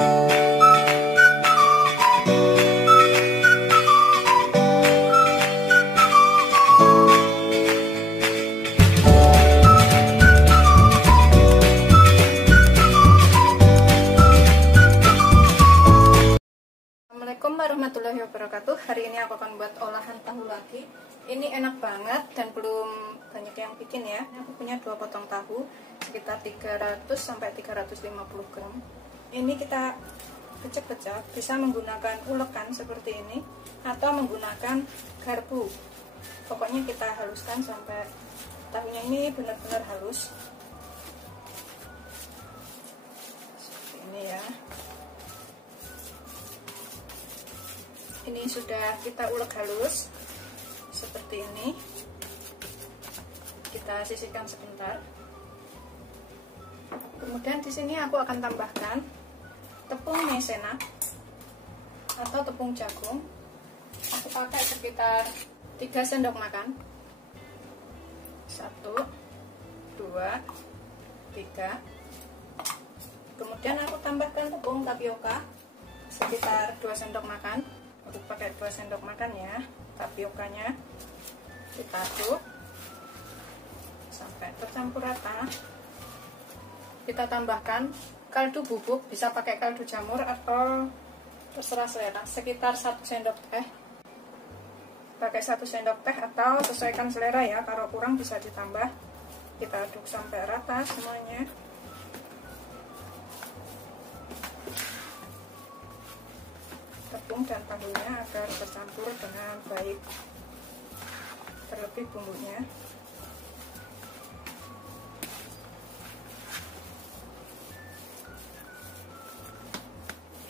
Assalamualaikum warahmatullahi wabarakatuh. Hari ini aku akan buat olahan tahu lagi. Ini enak banget dan belum banyak yang bikin ya. Aku punya 2 potong tahu sekitar 300 sampai 350 gram. Ini kita pecah-pecah, bisa menggunakan ulekan seperti ini atau menggunakan garpu. Pokoknya kita haluskan sampai tahunya ini benar-benar halus. Seperti ini ya. Ini sudah kita ulek halus seperti ini. Kita sisihkan sebentar. Kemudian di sini aku akan tambahkan tepung maizena atau tepung jagung. Aku pakai sekitar 3 sendok makan. 1 2 3. Kemudian aku tambahkan tepung tapioka sekitar 2 sendok makan. Untuk pakai 2 sendok makan ya. Tapiokanya kita aduk sampai tercampur rata. Kita tambahkan kaldu bubuk, bisa pakai kaldu jamur atau terserah selera, sekitar 1 sendok teh. Pakai 1 sendok teh atau sesuaikan selera ya, kalau kurang bisa ditambah. Kita aduk sampai rata semuanya. Tepung dan tahunya agar tercampur dengan baik, terlebih bumbunya.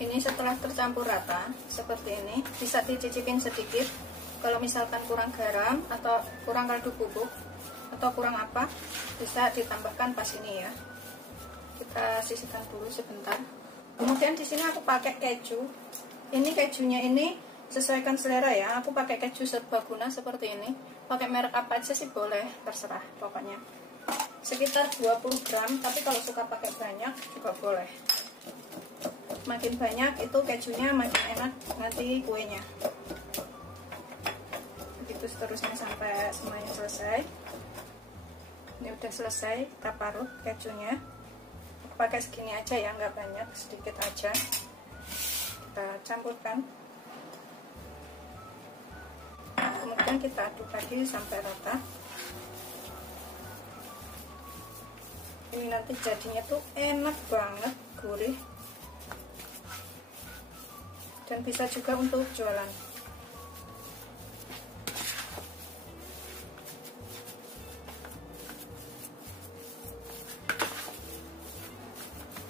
Ini setelah tercampur rata seperti ini, bisa dicicipin sedikit. Kalau misalkan kurang garam atau kurang kaldu bubuk atau kurang apa, bisa ditambahkan pas ini ya. Kita sisihkan dulu sebentar. Kemudian di sini aku pakai keju. Ini kejunya ini sesuaikan selera ya. Aku pakai keju serbaguna seperti ini. Pakai merek apa aja sih boleh, terserah pokoknya. Sekitar 20 gram, tapi kalau suka pakai banyak juga boleh. Makin banyak itu kejunya makin enak nanti kuenya. Begitu seterusnya sampai semuanya selesai. Ini udah selesai, kita parut kejunya. Aku pakai segini aja ya, nggak banyak, sedikit aja. Kita campurkan, kemudian kita aduk lagi sampai rata. Ini nanti jadinya tuh enak banget, gurih, dan bisa juga untuk jualan.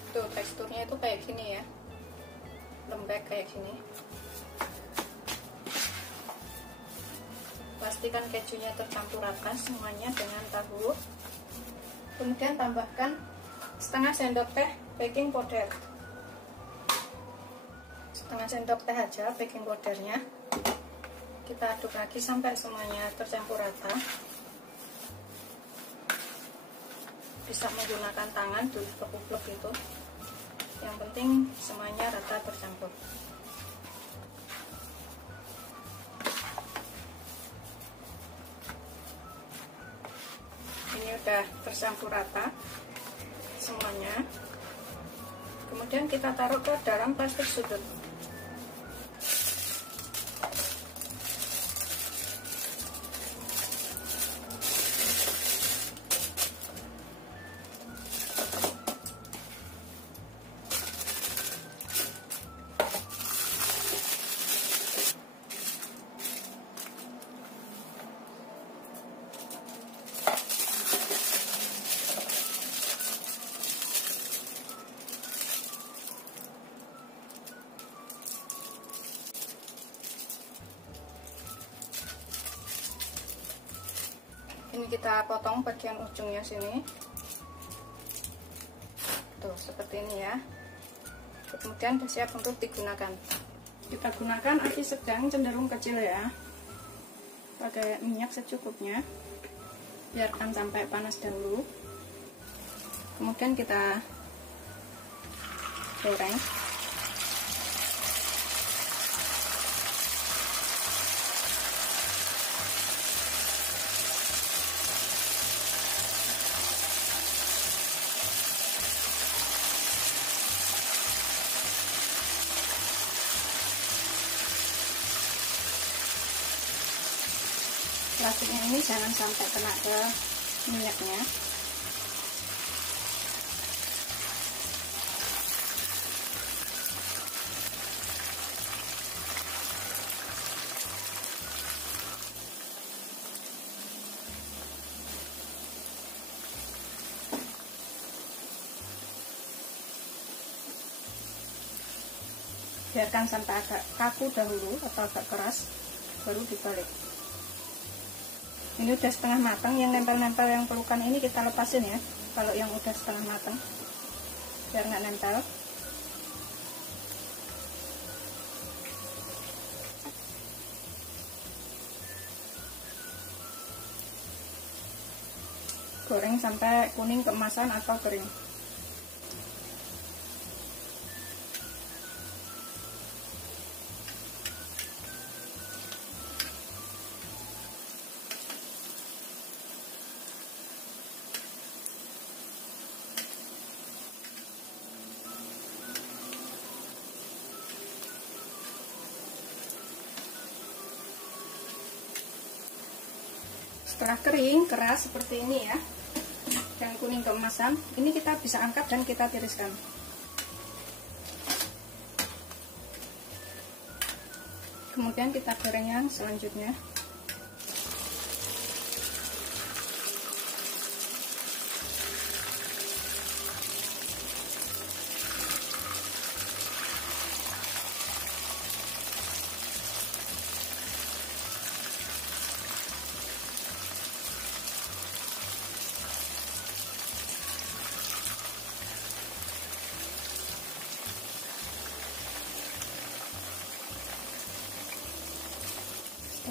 Tuh teksturnya itu kayak gini ya, lembek kayak gini. Pastikan kejunya tercampur rata semuanya dengan tahu. Kemudian tambahkan setengah sendok teh baking powder. Setengah sendok teh aja baking powdernya. Kita aduk lagi sampai semuanya tercampur rata. Bisa menggunakan tangan tuh, plek-plek itu. Yang penting semuanya rata tercampur. Ini udah tercampur rata semuanya. Kemudian kita taruh ke dalam plastik sudut. Ini kita potong bagian ujungnya sini. Tuh, seperti ini ya. Kemudian sudah siap untuk digunakan. Kita gunakan api sedang cenderung kecil ya. Pakai minyak secukupnya. Biarkan sampai panas dahulu. Kemudian kita goreng. ini jangan sampai kena ke minyaknya. Biarkan sampai agak kaku dahulu atau agak keras, baru dibalik. Ini udah setengah matang, yang nempel-nempel yang pelukan ini kita lepasin ya. Kalau yang udah setengah matang, biar nggak nempel. Goreng sampai kuning keemasan atau kering. Setelah kering, keras seperti ini ya, dan kuning keemasan, ini kita bisa angkat dan kita tiriskan. Kemudian kita goreng yang selanjutnya.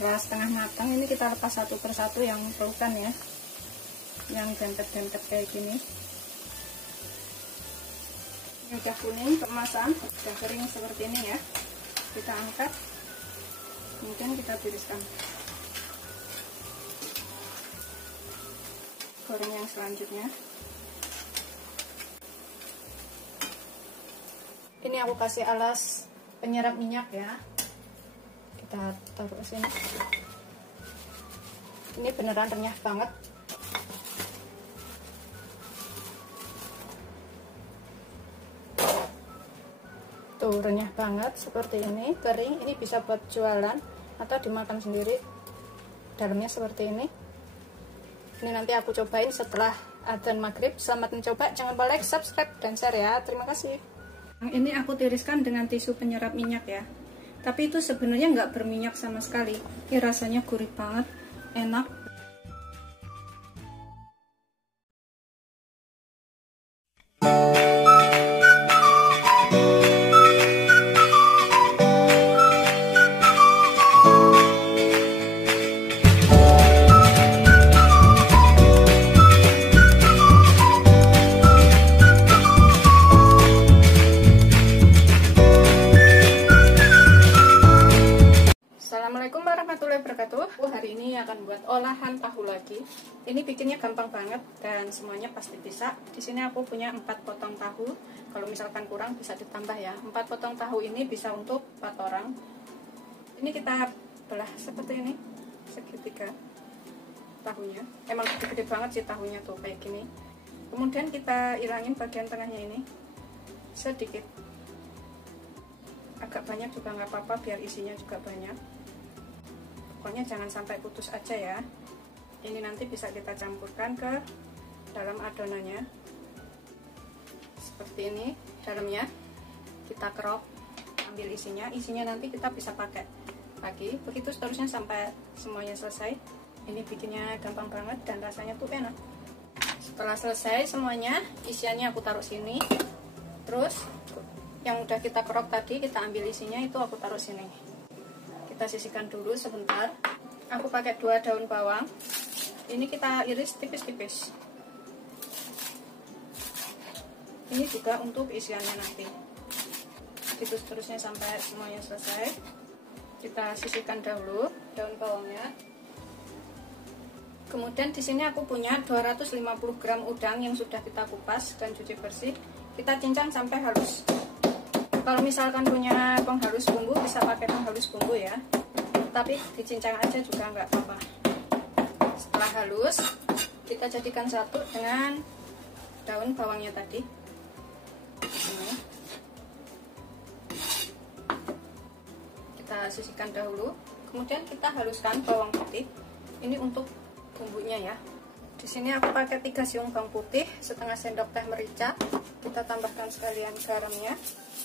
Setelah setengah matang, ini kita lepas satu persatu yang pelukan ya, yang dempet-dempet kayak gini. Ini udah kuning keemasan, udah kering seperti ini ya. Kita angkat, kemudian kita tiriskan. Goreng yang selanjutnya. Ini aku kasih alas penyerap minyak ya, kita taruh sini. Ini beneran renyah banget. Tuh renyah banget seperti ini, kering. Ini bisa buat jualan atau dimakan sendiri. Dalamnya seperti ini. Ini nanti aku cobain setelah adzan maghrib. Selamat mencoba, jangan lupa like, subscribe, dan share ya. Terima kasih. Ini aku tiriskan dengan tisu penyerap minyak ya. Tapi itu sebenarnya nggak berminyak sama sekali. Ini rasanya gurih banget, enak. Assalamualaikum warahmatullahi wabarakatuh. Hari ini akan buat olahan tahu lagi. Ini bikinnya gampang banget dan semuanya pasti bisa. Di sini aku punya 4 potong tahu. Kalau misalkan kurang bisa ditambah ya. 4 potong tahu ini bisa untuk 4 orang. Ini kita belah seperti ini, segitiga tahunya. Emang gede-gede banget sih tahunya tuh kayak gini. Kemudian kita ilangin bagian tengahnya ini sedikit. Agak banyak juga nggak apa-apa, biar isinya juga banyak. Pokoknya jangan sampai putus aja ya. Ini nanti bisa kita campurkan ke dalam adonannya. Seperti ini dalamnya. Kita kerok, ambil isinya. Isinya nanti kita bisa pakai lagi. Begitu seterusnya sampai semuanya selesai. Ini bikinnya gampang banget dan rasanya tuh enak. Setelah selesai semuanya, isiannya aku taruh sini. Terus yang udah kita kerok tadi, kita ambil isinya, itu aku taruh sini. Kita sisihkan dulu sebentar. Aku pakai 2 daun bawang. Ini kita iris tipis-tipis. Ini juga untuk isiannya nanti. Itu seterusnya sampai semuanya selesai. Kita sisihkan dahulu daun bawangnya. Kemudian di sini aku punya 250 gram udang yang sudah kita kupas dan cuci bersih. Kita cincang sampai halus. Kalau misalkan punya penghalus bumbu, bisa pakai penghalus bumbu ya. Tapi dicincang aja juga nggak apa-apa. Setelah halus, kita jadikan satu dengan daun bawangnya tadi. Ini. Kita sisihkan dahulu, kemudian kita haluskan bawang putih. Ini untuk bumbunya ya. Di sini aku pakai 3 siung bawang putih, setengah sendok teh merica. Kita tambahkan sekalian garamnya,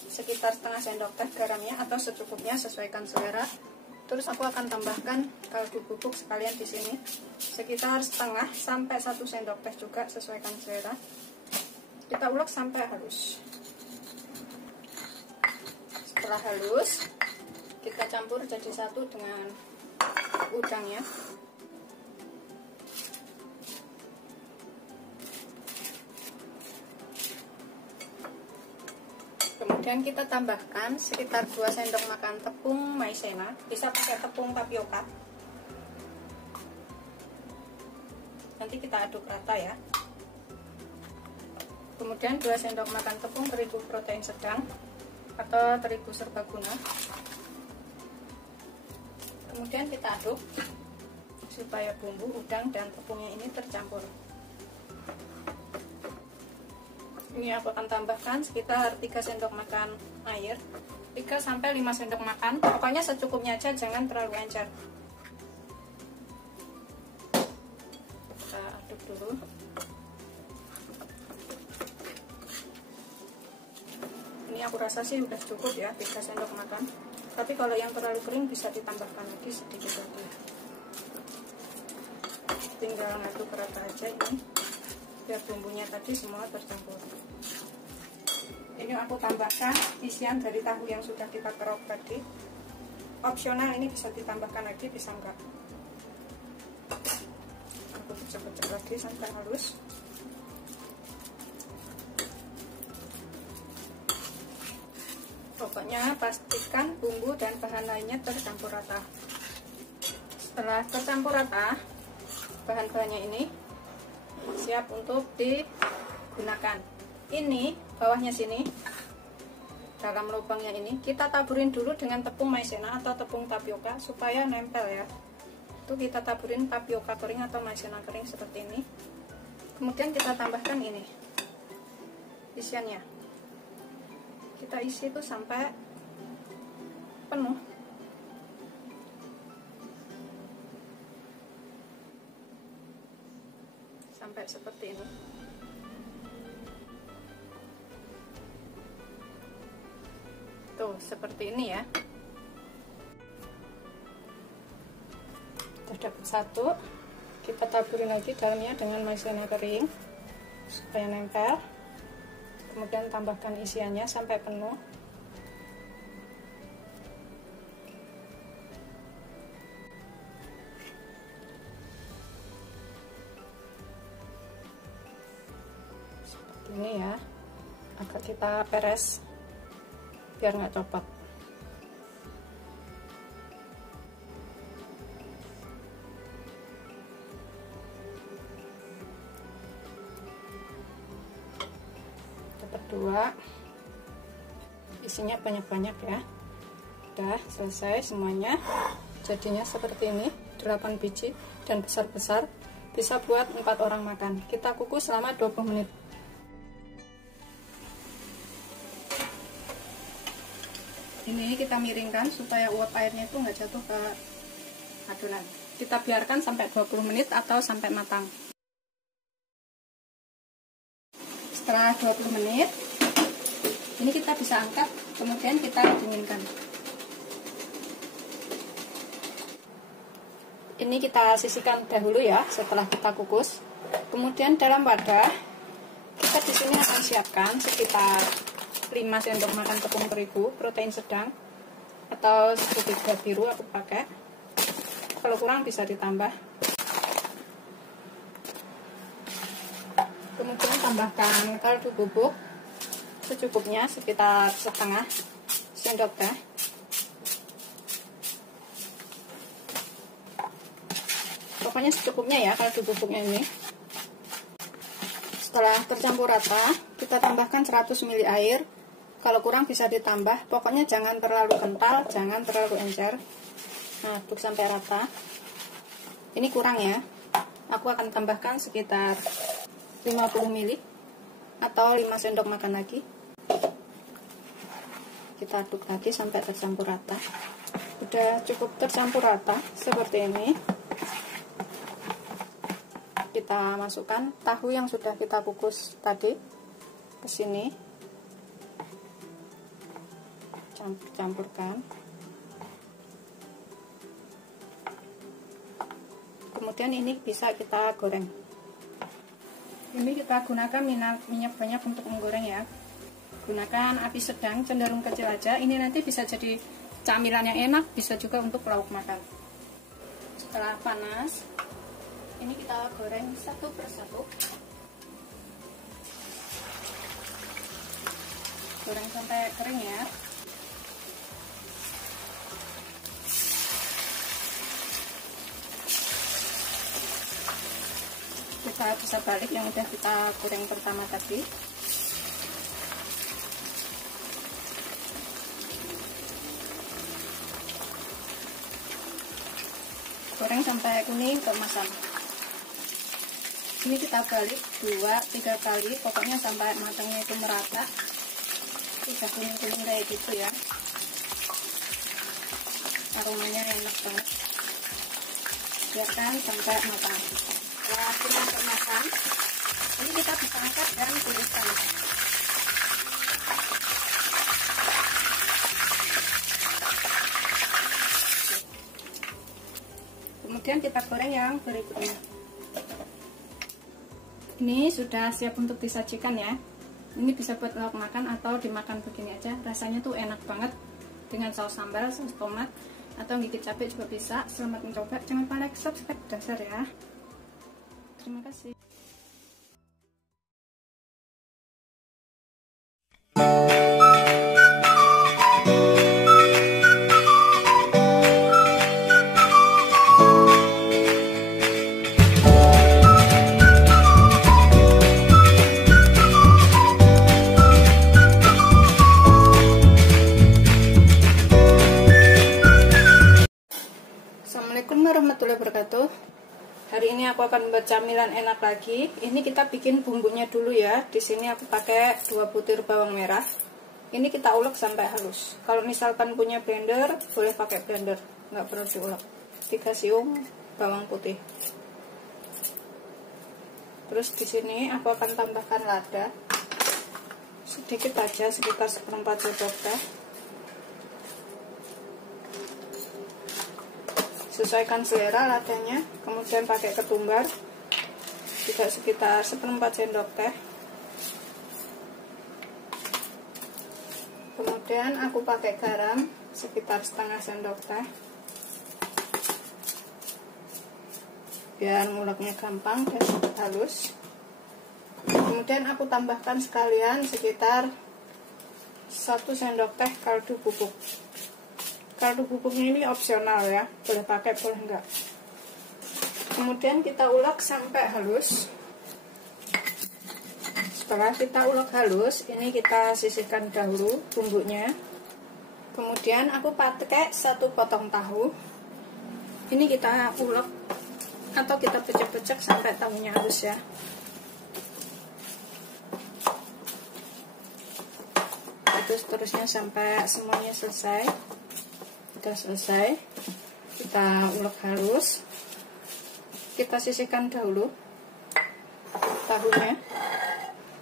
sekitar setengah sendok teh garamnya atau secukupnya, sesuaikan selera. Terus aku akan tambahkan kaldu bubuk sekalian di sini, sekitar setengah sampai 1 sendok teh juga, sesuaikan selera. Kita ulek sampai halus. Setelah halus, kita campur jadi satu dengan udangnya. Kemudian kita tambahkan sekitar 2 sendok makan tepung maizena, bisa pakai tepung tapioka. Nanti kita aduk rata ya. Kemudian 2 sendok makan tepung terigu protein sedang atau terigu serbaguna. Kemudian kita aduk supaya bumbu udang dan tepungnya ini tercampur. Ini aku akan tambahkan sekitar 3 sendok makan air, 3-5 sendok makan, pokoknya secukupnya aja, jangan terlalu encer. Kita aduk dulu. Ini aku rasa sih udah cukup ya, 3 sendok makan. Tapi kalau yang terlalu kering bisa ditambahkan lagi sedikit lagi. Tinggal ngaduk rata aja ini, biar bumbunya tadi semua tercampur. Ini aku tambahkan isian dari tahu yang sudah kita kerok tadi. Opsional, ini bisa ditambahkan lagi, bisa enggak. Aku pecah-pecah lagi sampai halus. Pokoknya pastikan bumbu dan bahan lainnya tercampur rata. Setelah tercampur rata, bahan-bahannya ini siap untuk digunakan. Ini bawahnya sini, dalam lubangnya ini kita taburin dulu dengan tepung maizena atau tepung tapioka supaya nempel ya. Itu kita taburin tapioka kering atau maizena kering seperti ini. Kemudian kita tambahkan ini isiannya. Kita isi itu sampai penuh. Sampai seperti ini. Tuh, seperti ini ya. Sudah dapat satu. Kita taburin lagi dalamnya dengan maizena kering supaya nempel. Kemudian tambahkan isiannya sampai penuh. Seperti ini ya. Agak kita peres biar nggak copot. Dapat 2, isinya banyak-banyak ya. Udah selesai semuanya, jadinya seperti ini, 8 biji dan besar-besar, bisa buat 4 orang makan. Kita kukus selama 20 menit. Ini kita miringkan supaya uap airnya itu nggak jatuh ke adonan. Kita biarkan sampai 20 menit atau sampai matang. Setelah 20 menit, ini kita bisa angkat, kemudian kita dinginkan. Ini kita sisihkan dahulu ya, setelah kita kukus. Kemudian dalam wadah, kita di sini akan siapkan sekitar 5 sendok makan tepung terigu protein sedang atau segitiga biru aku pakai. Kalau kurang bisa ditambah. Kemudian tambahkan kaldu bubuk secukupnya, sekitar setengah sendok teh. Pokoknya secukupnya ya kaldu bubuknya ini. Setelah tercampur rata, kita tambahkan 100 ml air. Kalau kurang bisa ditambah, pokoknya jangan terlalu kental, jangan terlalu encer. Nah, aduk sampai rata. Ini kurang ya. aku akan tambahkan sekitar 50 ml atau 5 sendok makan lagi. Kita aduk lagi sampai tercampur rata. Udah cukup tercampur rata seperti ini. Kita masukkan tahu yang sudah kita kukus tadi ke sini. Campurkan. Kemudian ini bisa kita goreng. Ini kita gunakan minyak banyak untuk menggoreng ya. Gunakan api sedang, cenderung kecil aja. Ini nanti bisa jadi camilan yang enak, bisa juga untuk lauk makan. Setelah panas, ini kita goreng satu persatu. Goreng sampai kering ya. Kita bisa balik yang udah kita goreng pertama tadi. Goreng sampai kuning keemasan. Ini kita balik 2-3 kali, pokoknya sampai matangnya itu merata. Udah kuning-kuning kayak gitu ya. Aromanya enak banget. Biarkan sampai matang. Setelah kita matang, ini kita bisa angkat dan tiriskan. Kemudian kita goreng yang berikutnya. Ini sudah siap untuk disajikan ya. Ini bisa buat lauk makan atau dimakan begini aja. Rasanya tuh enak banget dengan saus sambal, saus tomat, atau gigit cabai juga bisa. Selamat mencoba. Jangan lupa like, subscribe, dan share ya. Terima kasih. Assalamualaikum warahmatullahi wabarakatuh. Hari ini aku akan membuat camilan enak lagi. Ini kita bikin bumbunya dulu ya. Di sini aku pakai 2 butir bawang merah. Ini kita ulek sampai halus. Kalau misalkan punya blender, boleh pakai blender, nggak perlu diulek. 3 siung bawang putih. Terus di sini aku akan tambahkan lada sedikit aja, sekitar 1/4 sendok teh. Sesuaikan selera ladanya. Kemudian pakai ketumbar juga sekitar 1/4 sendok teh. Kemudian aku pakai garam sekitar 1/2 sendok teh, biar nguleknya gampang dan halus. Kemudian aku tambahkan sekalian sekitar 1 sendok teh kaldu bubuk. Kaldu bubuknya ini opsional ya, boleh pakai boleh enggak. Kemudian kita ulek sampai halus. Setelah kita ulek halus, ini kita sisihkan dahulu bumbunya. Kemudian aku pakai 1 potong tahu. Ini kita ulek atau kita pecek-pecek sampai tahunya halus ya. Terus seterusnya sampai semuanya selesai. Sudah selesai, kita ulek halus. Kita sisihkan dahulu tahunya.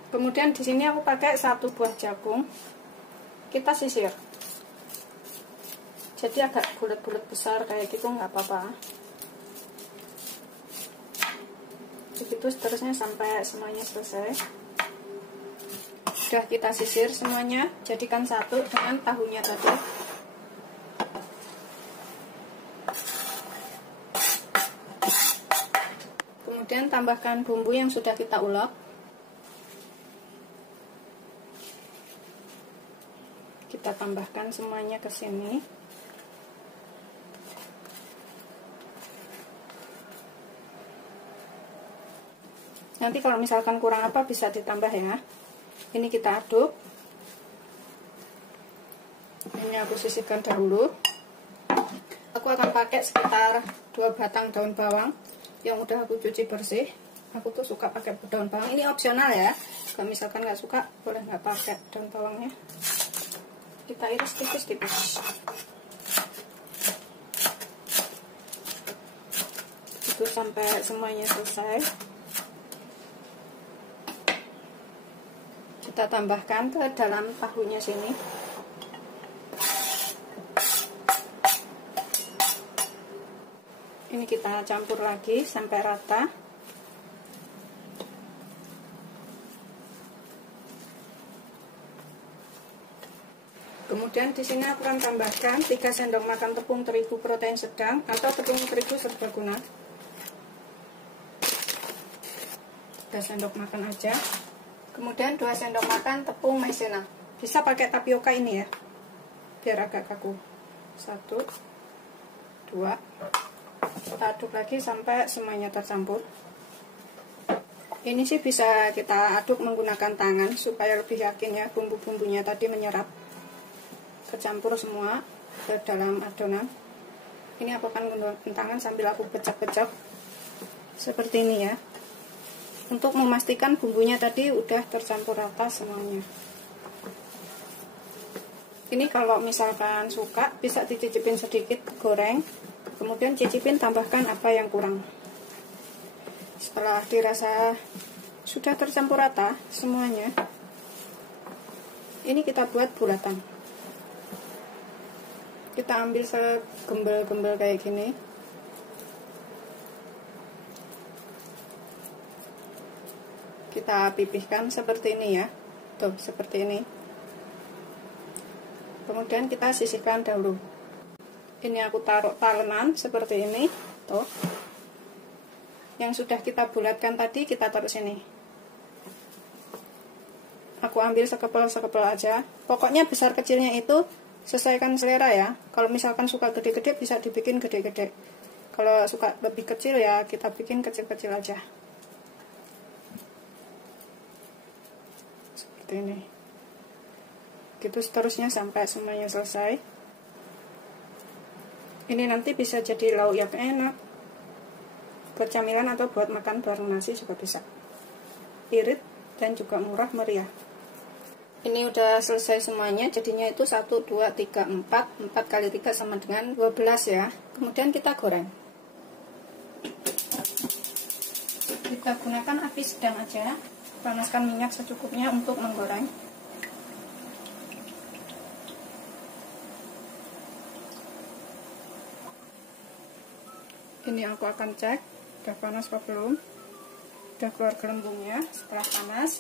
Kemudian di sini aku pakai 1 buah jagung. Kita sisir. Jadi agak bulat-bulat besar kayak gitu, nggak apa-apa. Begitu seterusnya sampai semuanya selesai. Sudah kita sisir semuanya, jadikan satu dengan tahunya tadi. Kemudian tambahkan bumbu yang sudah kita ulek. Kita tambahkan semuanya ke sini. Nanti kalau misalkan kurang apa bisa ditambah ya. Ini kita aduk. Ini aku sisihkan dahulu. Aku akan pakai sekitar 2 batang daun bawang. yang udah aku cuci bersih. Aku tuh suka pakai daun bawang, ini opsional ya. Kalau misalkan nggak suka boleh nggak pakai daun bawangnya. Kita iris tipis-tipis. Itu sampai semuanya selesai. Kita tambahkan ke dalam tahunya sini. Ini kita campur lagi sampai rata. Kemudian di sini aku akan tambahkan 3 sendok makan tepung terigu protein sedang atau tepung terigu serbaguna. 3 sendok makan aja. Kemudian 2 sendok makan tepung maizena. Bisa pakai tapioka ini ya, biar agak kaku. 1, 2. Kita aduk lagi sampai semuanya tercampur. Ini sih bisa kita aduk menggunakan tangan supaya lebih yakin ya, bumbu-bumbunya tadi menyerap, kecampur semua ke dalam adonan. Ini aku akan menggunakan tangan sambil aku pecah-pecah seperti ini ya, untuk memastikan bumbunya tadi udah tercampur rata semuanya. Ini kalau misalkan suka bisa dicicipin sedikit goreng, kemudian cicipin tambahkan apa yang kurang. Setelah dirasa sudah tercampur rata semuanya, ini kita buat bulatan. Kita ambil segembel-gembel kayak gini. Kita pipihkan seperti ini ya. Tuh, seperti ini. Kemudian kita sisihkan dahulu. Ini aku taruh talenan seperti ini. Tuh. Yang sudah kita bulatkan tadi kita taruh sini. Aku ambil sekepel-sekepel aja. Pokoknya besar kecilnya itu sesuaikan selera ya. Kalau misalkan suka gede-gede bisa dibikin gede-gede. Kalau suka lebih kecil ya kita bikin kecil-kecil aja. Seperti ini. Gitu seterusnya sampai semuanya selesai. Ini nanti bisa jadi lauk yang enak. Buat camilan atau buat makan bareng nasi juga bisa. Irit dan juga murah meriah. Ini udah selesai semuanya, jadinya itu 1, 2, 3, 4 kali 3 sama dengan 12 ya. Kemudian kita goreng. Kita gunakan api sedang aja. Panaskan minyak secukupnya untuk menggoreng. Ini aku akan cek udah panas apa belum. Udah keluar gelembungnya. Setelah panas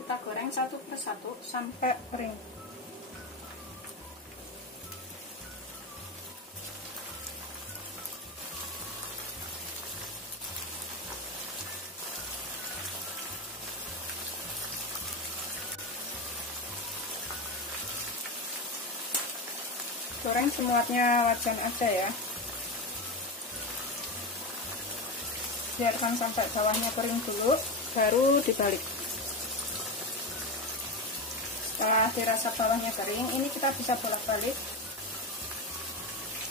kita goreng satu persatu sampai kering. Goreng semuanya wajan aja ya. Biarkan sampai bawahnya kering dulu, baru dibalik. Setelah dirasa bawahnya kering, ini kita bisa bolak-balik.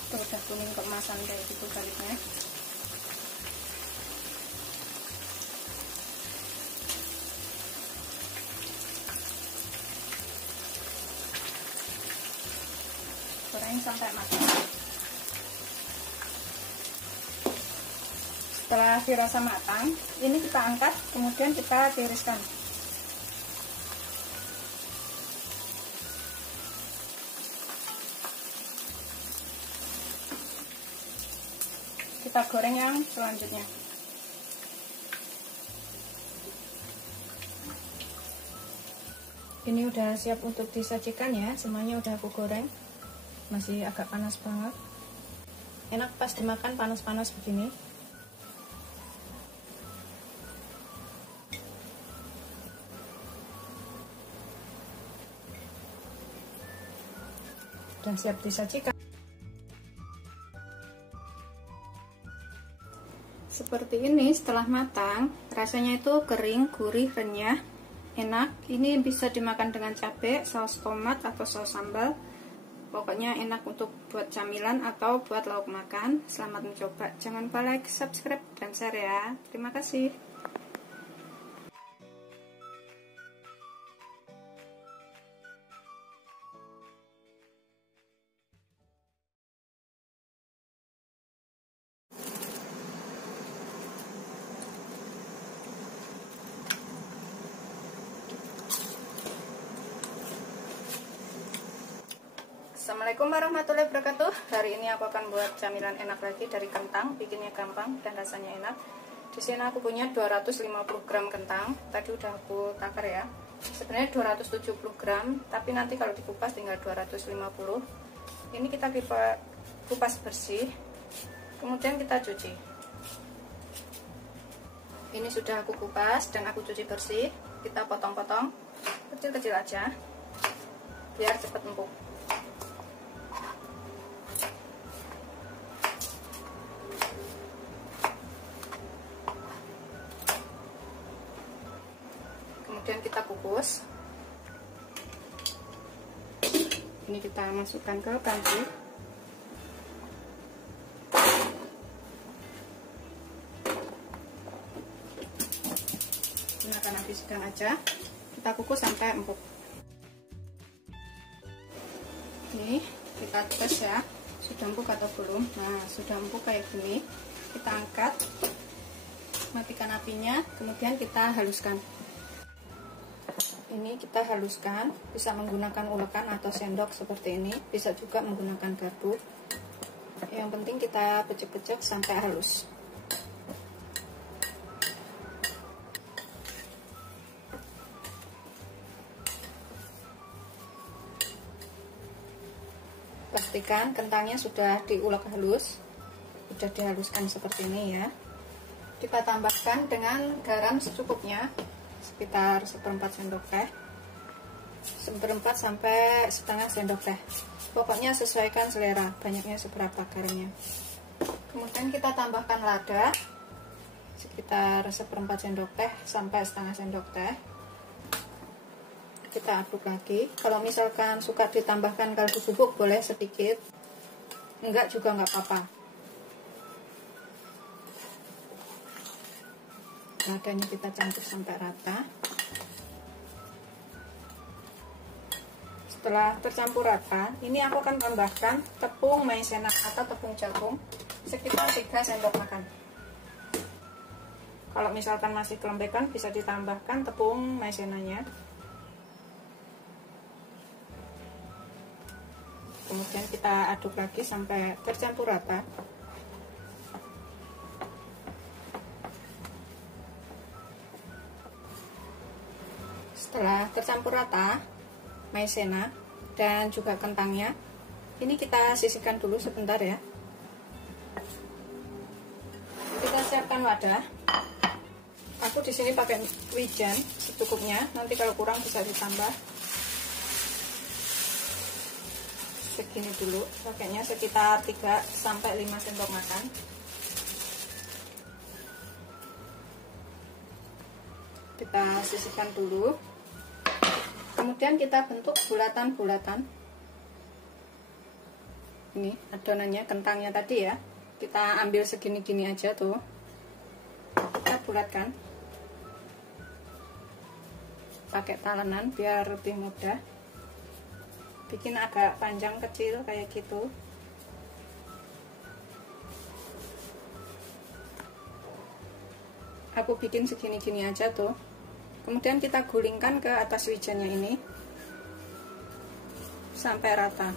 Tuh udah kuning keemasan kayak gitu baliknya. Goreng sampai matang. Setelah dirasa matang, ini kita angkat, kemudian kita tiriskan. Kita goreng yang selanjutnya. Ini udah siap untuk disajikan ya, semuanya udah aku goreng. Masih agak panas banget. Enak pas dimakan panas-panas begini. Dan siap disajikan. Seperti ini setelah matang, rasanya itu kering, gurih, renyah, enak. Ini bisa dimakan dengan cabai, saus tomat atau saus sambal. Pokoknya enak untuk buat camilan atau buat lauk makan. Selamat mencoba. Jangan lupa like, subscribe, dan share ya. Terima kasih. Assalamualaikum warahmatullahi wabarakatuh. Hari ini aku akan buat camilan enak lagi dari kentang. Bikinnya gampang dan rasanya enak. Di sini aku punya 250 gram kentang. Tadi udah aku takar ya. Sebenarnya 270 gram, tapi nanti kalau dikupas tinggal 250. Ini kita kupas bersih. Kemudian kita cuci. Ini sudah aku kupas dan aku cuci bersih. Kita potong-potong kecil-kecil aja biar cepat empuk. Kemudian kita kukus. Ini kita masukkan ke panci. Gunakan api sedang aja. Kita kukus sampai empuk. Ini kita tes ya, sudah empuk atau belum. Nah, sudah empuk kayak gini. Kita angkat, matikan apinya, kemudian kita haluskan. Ini kita haluskan, bisa menggunakan ulekan atau sendok seperti ini, bisa juga menggunakan garpu. Yang penting kita pecek-pecek sampai halus. Pastikan kentangnya sudah diulek halus, sudah dihaluskan seperti ini ya. Kita tambahkan dengan garam secukupnya, sekitar 1/4 sendok teh, 1/4 sampai setengah sendok teh. Pokoknya sesuaikan selera, banyaknya seberapa garamnya. Kemudian kita tambahkan lada, sekitar 1/4 sendok teh sampai setengah sendok teh. Kita aduk lagi. Kalau misalkan suka ditambahkan kaldu bubuk boleh sedikit, enggak juga enggak apa-apa. Ladanya kita campur sampai rata. Setelah tercampur rata, ini aku akan tambahkan tepung maizena atau tepung jagung sekitar 3 sendok makan. Kalau misalkan masih kelembekan bisa ditambahkan tepung maizenanya. Kemudian kita aduk lagi sampai tercampur rata. Setelah tercampur rata maizena dan juga kentangnya, ini kita sisihkan dulu sebentar ya. Kita siapkan wadah. Aku di sini pakai wijen secukupnya. Nanti kalau kurang bisa ditambah. Segini dulu, pakainya sekitar 3 sampai 5 sendok makan. Kita sisihkan dulu. Kemudian kita bentuk bulatan-bulatan. Ini adonannya, kentangnya tadi ya. Kita ambil segini-gini aja tuh. Kita bulatkan. Pakai talenan biar lebih mudah. Bikin agak panjang kecil kayak gitu. Aku bikin segini-gini aja tuh. Kemudian kita gulingkan ke atas wijennya ini sampai rata.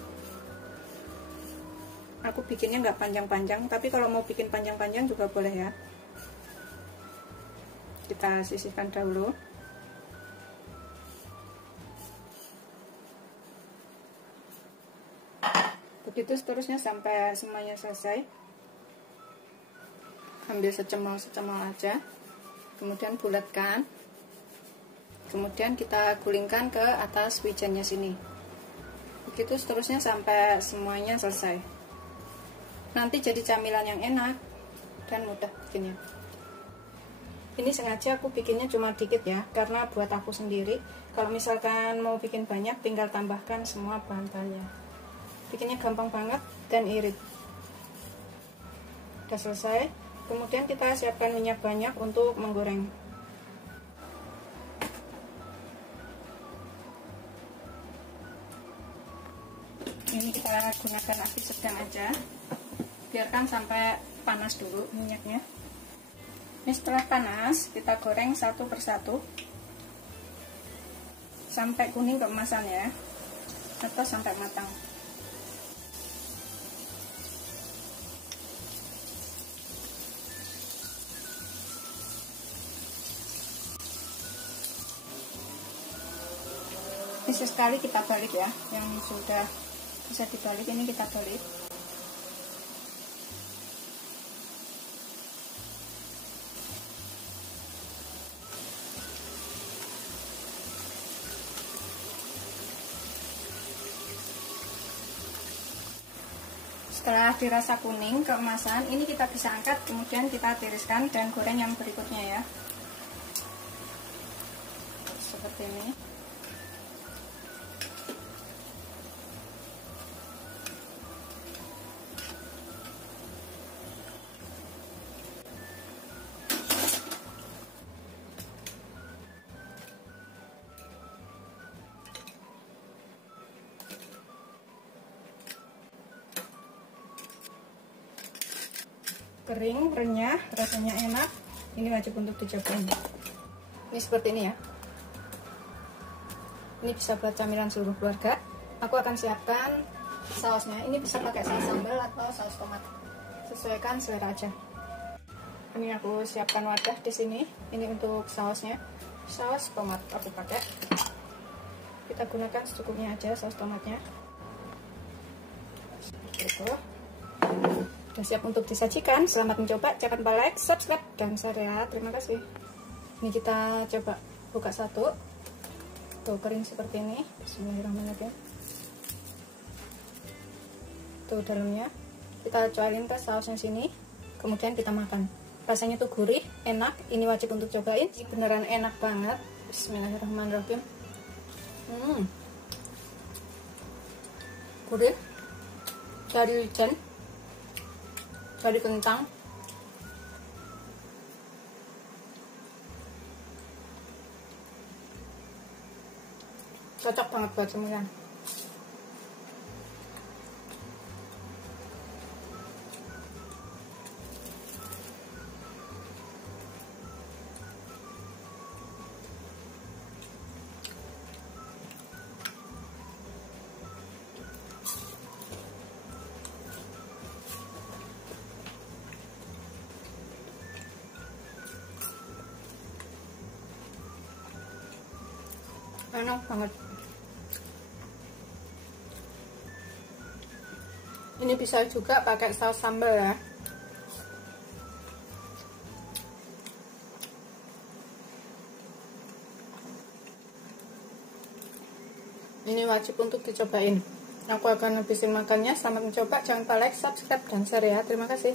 Aku bikinnya nggak panjang-panjang, tapi kalau mau bikin panjang-panjang juga boleh ya. Kita sisihkan dahulu. Begitu seterusnya sampai semuanya selesai. Ambil secemol-secemol aja, kemudian bulatkan. Kemudian kita gulingkan ke atas wijennya sini. Begitu seterusnya sampai semuanya selesai. Nanti jadi camilan yang enak dan mudah bikinnya. Ini sengaja aku bikinnya cuma dikit ya, karena buat aku sendiri. Kalau misalkan mau bikin banyak, tinggal tambahkan semua bahan-bahannya. bikinnya gampang banget dan irit. Udah selesai. Kemudian kita siapkan minyak banyak untuk menggoreng. Ini kita gunakan api sedang aja, biarkan sampai panas dulu minyaknya. Ini setelah panas, kita goreng satu persatu sampai kuning keemasannya atau sampai matang. Ini sesekali kita balik ya, yang sudah bisa dibalik ini kita balik. Setelah dirasa kuning keemasan, ini kita bisa angkat, kemudian kita tiriskan dan goreng yang berikutnya ya. Seperti ini. Kering, renyah, rasanya enak. Ini wajib untuk dicobain. Ini seperti ini ya. Ini bisa buat camilan seluruh keluarga. Aku akan siapkan sausnya. Ini bisa pakai saus sambal atau saus tomat. Sesuaikan selera aja. Ini aku siapkan wadah di sini. Ini untuk sausnya. Saus tomat aku pakai. Kita gunakan secukupnya aja saus tomatnya. Seperti itu. Sudah siap untuk disajikan. Selamat mencoba. Jangan lupa like, subscribe, dan share ya. Terima kasih. Ini kita coba buka satu. Tuh kering seperti ini. Bismillahirrahmanirrahim. Tuh dalamnya. Kita cobain ke sausnya sini. Kemudian kita makan. Rasanya tuh gurih, enak. Ini wajib untuk cobain. Ini beneran enak banget. Bismillahirrahmanirrahim. Gurih. Dari wijen. Dari kentang, cocok banget buat cemilan. Enak banget. Ini bisa juga pakai saus sambal ya. Ini wajib untuk dicobain. Aku akan habisin makannya. Selamat mencoba. Jangan lupa like, subscribe, dan share ya. Terima kasih.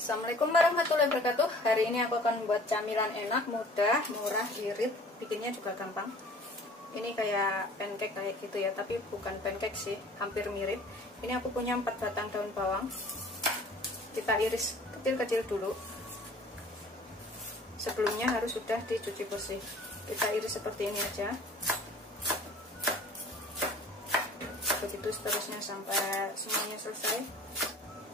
Assalamualaikum warahmatullahi wabarakatuh. Hari ini aku akan membuat camilan enak, mudah, murah, irit. Bikinnya juga gampang. Ini kayak pancake kayak gitu ya, tapi bukan pancake sih, hampir mirip. Ini aku punya 4 batang daun bawang. Kita iris kecil-kecil dulu. Sebelumnya harus sudah dicuci bersih. Kita iris seperti ini aja. Begitu seterusnya sampai semuanya selesai.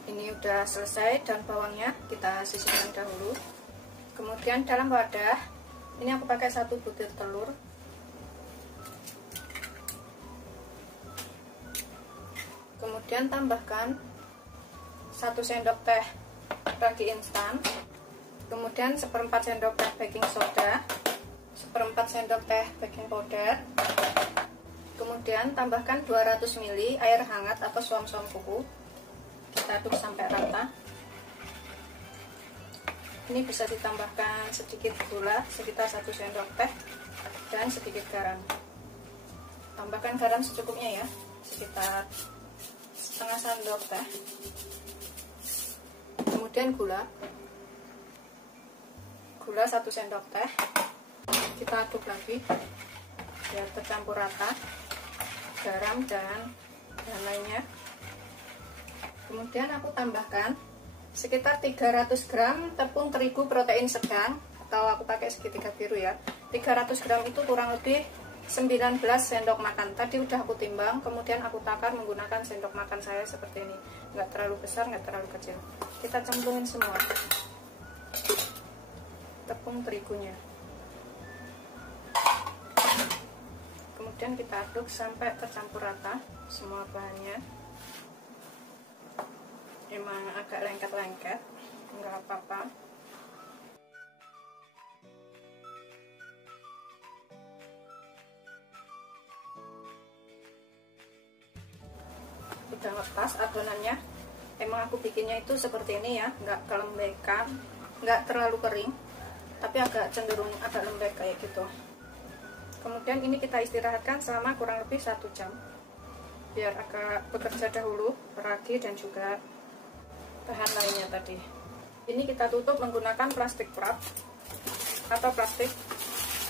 Ini udah selesai daun bawangnya, kita sisihkan dahulu. Kemudian dalam wadah, ini aku pakai 1 butir telur. Kemudian tambahkan 1 sendok teh ragi instan. Kemudian 1/4 sendok teh baking soda, 1/4 sendok teh baking powder. Kemudian tambahkan 200 ml air hangat atau suam-suam kuku. Kita aduk sampai rata. Ini bisa ditambahkan sedikit gula sekitar 1 sendok teh dan sedikit garam. Tambahkan garam secukupnya ya, sekitar setengah sendok teh. Kemudian gula 1 sendok teh. Kita aduk lagi biar tercampur rata garam dan bahan lainnya. Kemudian aku tambahkan sekitar 300 gram tepung terigu protein sedang, atau aku pakai segitiga biru ya. 300 gram itu kurang lebih 19 sendok makan. Tadi udah aku timbang, kemudian aku takar menggunakan sendok makan saya seperti ini. Nggak terlalu besar, nggak terlalu kecil. Kita cemplungin semua tepung terigunya. Kemudian kita aduk sampai tercampur rata semua bahannya. Emang agak lengket-lengket, nggak apa-apa. Udah lepas adonannya. Emang aku bikinnya itu seperti ini ya, nggak kelembekan, nggak terlalu kering, tapi agak cenderung agak lembek kayak gitu. Kemudian ini kita istirahatkan selama kurang lebih 1 jam, biar agak bekerja dahulu ragi dan juga bahan lainnya tadi. Ini kita tutup menggunakan plastik wrap atau plastik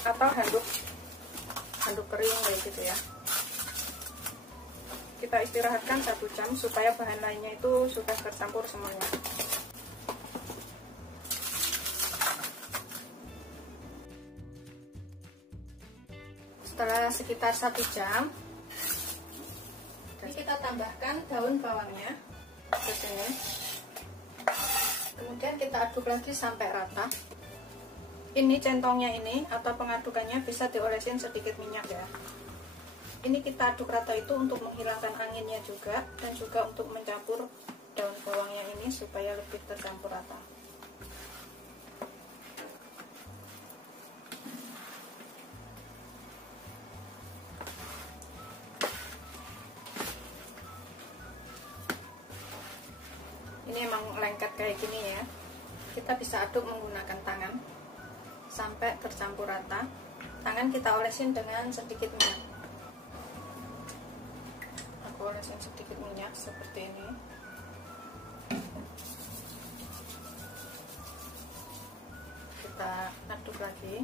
atau handuk kering kayak gitu ya. Kita istirahatkan 1 jam supaya bahan lainnya itu sudah tercampur semuanya. Setelah sekitar 1 jam, ini kita tambahkan daun bawangnya ke sini. Kemudian kita aduk lagi sampai rata. Ini centongnya ini atau pengadukannya bisa diolesin sedikit minyak ya. Ini kita aduk rata itu untuk menghilangkan anginnya juga, dan juga untuk mencampur daun bawangnya ini supaya lebih tercampur rata. Ini emang lengket kayak gini ya. Kita bisa aduk menggunakan tangan sampai tercampur rata. Tangan kita olesin dengan sedikit minyak. Aku olesin sedikit minyak seperti ini. Kita aduk lagi.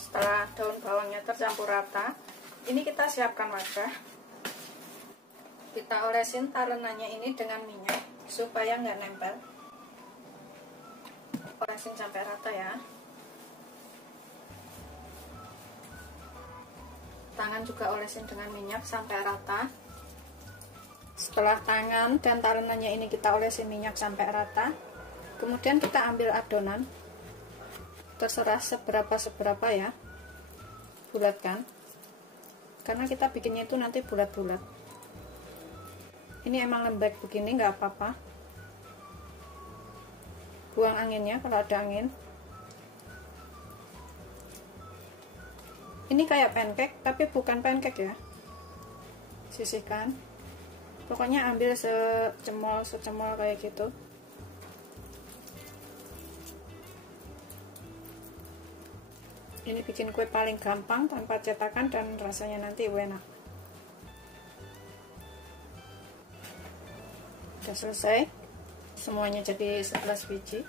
Setelah daun bawangnya tercampur rata, ini kita siapkan wadah. Kita olesin talenannya ini dengan minyak supaya nggak nempel. Olesin sampai rata ya. Tangan juga olesin dengan minyak sampai rata. Setelah tangan dan talenannya ini kita olesin minyak sampai rata, kemudian kita ambil adonan. Terserah seberapa ya, bulatkan, karena kita bikinnya itu nanti bulat-bulat. Ini emang lembek begini nggak apa-apa. Buang anginnya kalau ada angin. Ini kayak pancake tapi bukan pancake ya. Sisihkan. Pokoknya ambil secemol kayak gitu. Ini bikin kue paling gampang tanpa cetakan dan rasanya nanti enak. Udah selesai. Semuanya jadi 11 biji.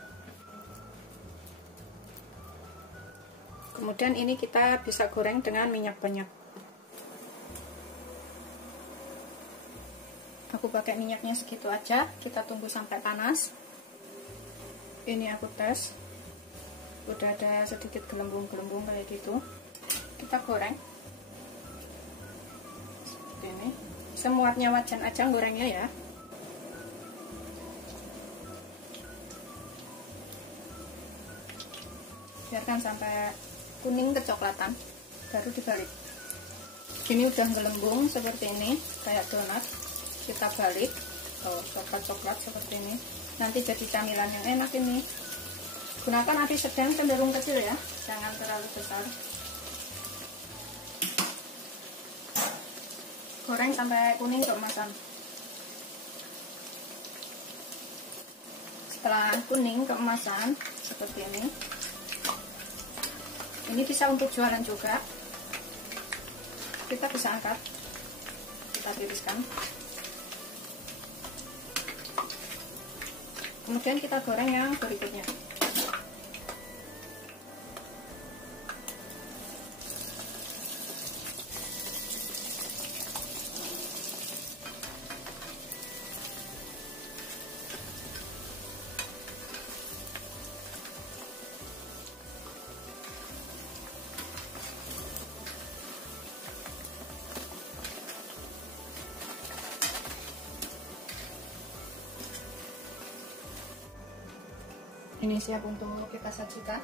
Kemudian ini kita bisa goreng dengan minyak banyak. Aku pakai minyaknya segitu aja. Kita tunggu sampai panas. Ini aku tes. Udah ada sedikit gelembung-gelembung kayak gitu. Kita goreng seperti ini. Semuatnya wajan aja gorengnya ya. Biarkan sampai kuning kecoklatan, baru dibalik. Ini udah gelembung seperti ini, kayak donat. Kita balik, coklat-coklat seperti ini. Nanti jadi camilan yang enak ini. Gunakan api sedang cenderung kecil ya, jangan terlalu besar. Goreng sampai kuning keemasan. Setelah kuning keemasan seperti ini bisa untuk jualan juga. Kita bisa angkat, kita tiriskan, kemudian kita goreng yang berikutnya. Ini siap untuk kita sajikan.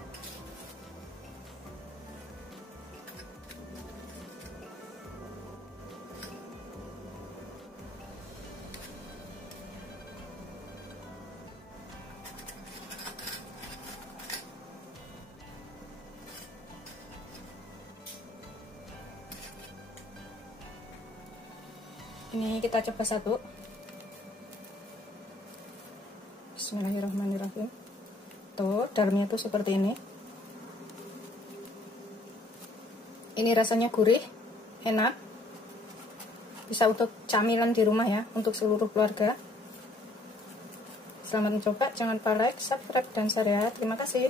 Ini kita coba satu. Bismillahirrahmanirrahim. Tuh, dalamnya tuh seperti ini. Ini rasanya gurih, enak. Bisa untuk camilan di rumah ya, untuk seluruh keluarga. Selamat mencoba, jangan lupa like, subscribe, dan share ya. Terima kasih.